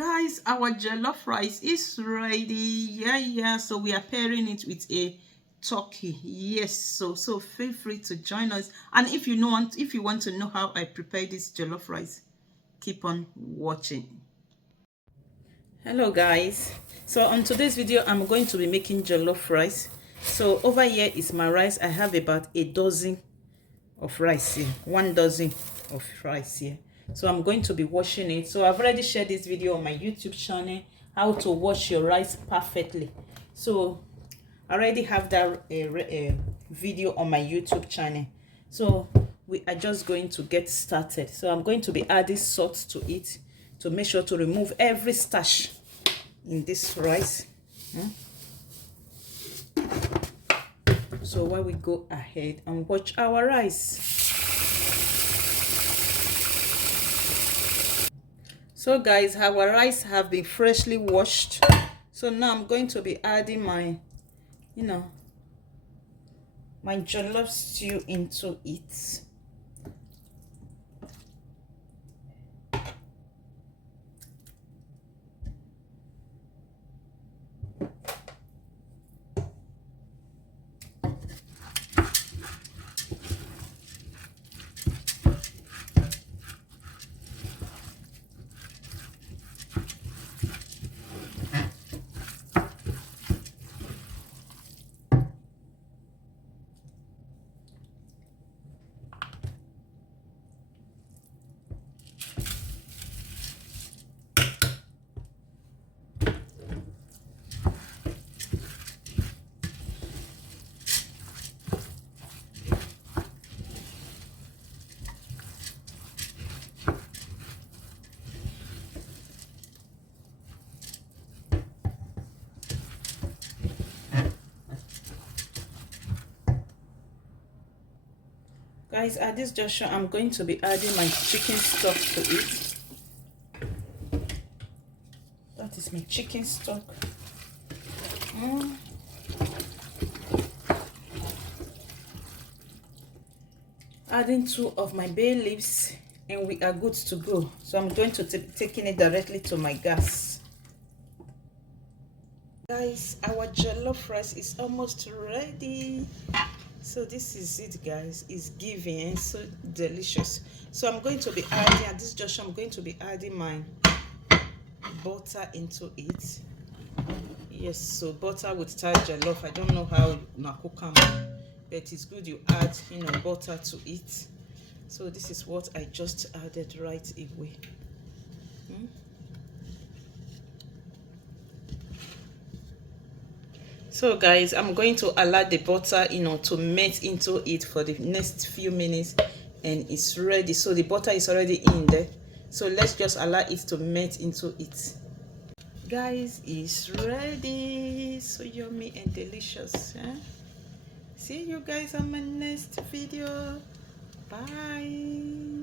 Guys, our jollof rice is ready. Yeah, so we are pairing it with a turkey. Yes, so feel free to join us. And if you want to know how I prepare this jollof rice, keep on watching. Hello guys, so on today's video I'm going to be making jollof rice. So over here is my rice. I have about a dozen of rice here, 1 dozen of rice here. So I'm going to be washing it. So I've already shared this video on my YouTube channel, how to wash your rice perfectly. So I already have that video on my YouTube channel. So we are just going to get started. So I'm going to be adding salt to it to make sure to remove every starch in this rice. So while we go ahead and watch our rice. So guys, our rice have been freshly washed. So now I'm going to be adding my my jollof stew into it. Guys, at this juncture, I'm going to be adding my chicken stock to it. That is my chicken stock. Adding 2 of my bay leaves, and we are good to go. So I'm going to taking it directly to my gas. Guys, our jollof rice is almost ready. So this is it, guys. It's giving and so delicious. So I'm going to be adding, at this juncture, I'm going to be adding my butter into it. Yes, so butter with start jollof. I don't know how na cook am, but it's good you add butter to it. So this is what I just added right away. So guys, I'm going to allow the butter to melt into it for the next few minutes, and it's ready. So the butter is already in there, so let's just allow it to melt into it. Guys, it's ready. So yummy and delicious. See you guys on my next video. Bye.